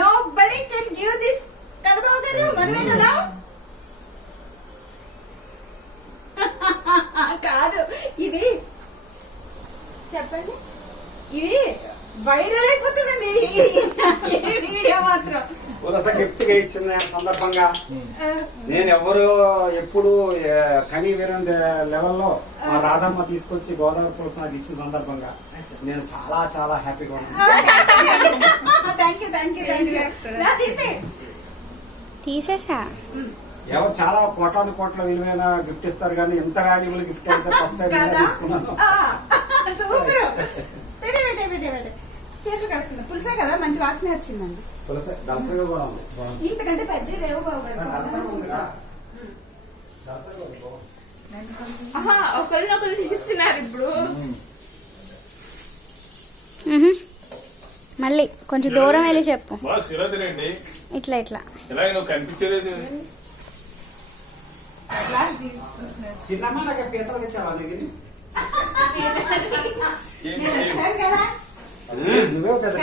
Nobody can give this. కదా బాబు గారు, మనమే కదా. కాదు, ఇది చెప్పండి, ఇది వైరల్ అయిపోతుందండి ఈ వీడియో మాత్రం. గిఫ్ట్ గా ఇచ్చిన సందర్భంగా నేను ఎప్పుడు కనీ వీరన్ లెవెల్లో మా రాధమ్మ తీసుకొచ్చి గోదావరి పులుసు నాకు ఇచ్చిన సందర్భంగా నేను చాలా చాలా హ్యాపీగా ఉన్నాను. తీసేసా. ఎవరు చాలా కోట్ల విలువైన గిఫ్ట్ ఇస్తారు కానీ ఎంత వాల్యుబుల్ గిఫ్ట్ అయితే ఫస్ట్ టైం తీసుకున్నాను. చేతులు కడుతుంది పులుసే కదా, మంచి వాసన వచ్చిందండి. పులుసే దలసగా కూడా ఉంది. ఇంతకంటే పెద్ద రేవు బాబు ఒకరినొకరు తీస్తున్నారు ఇప్పుడు. మళ్ళీ కొంచెం దూరం వెళ్ళి చెప్పు. ఇట్లా ఇట్లా కనిపించలేదు. చిన్నమ్మ నాకు పీతలు తెచ్చావా నీకు? నువ్వే పెద్ద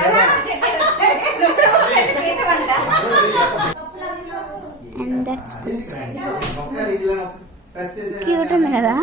క్యూట్ ఉంది కదా.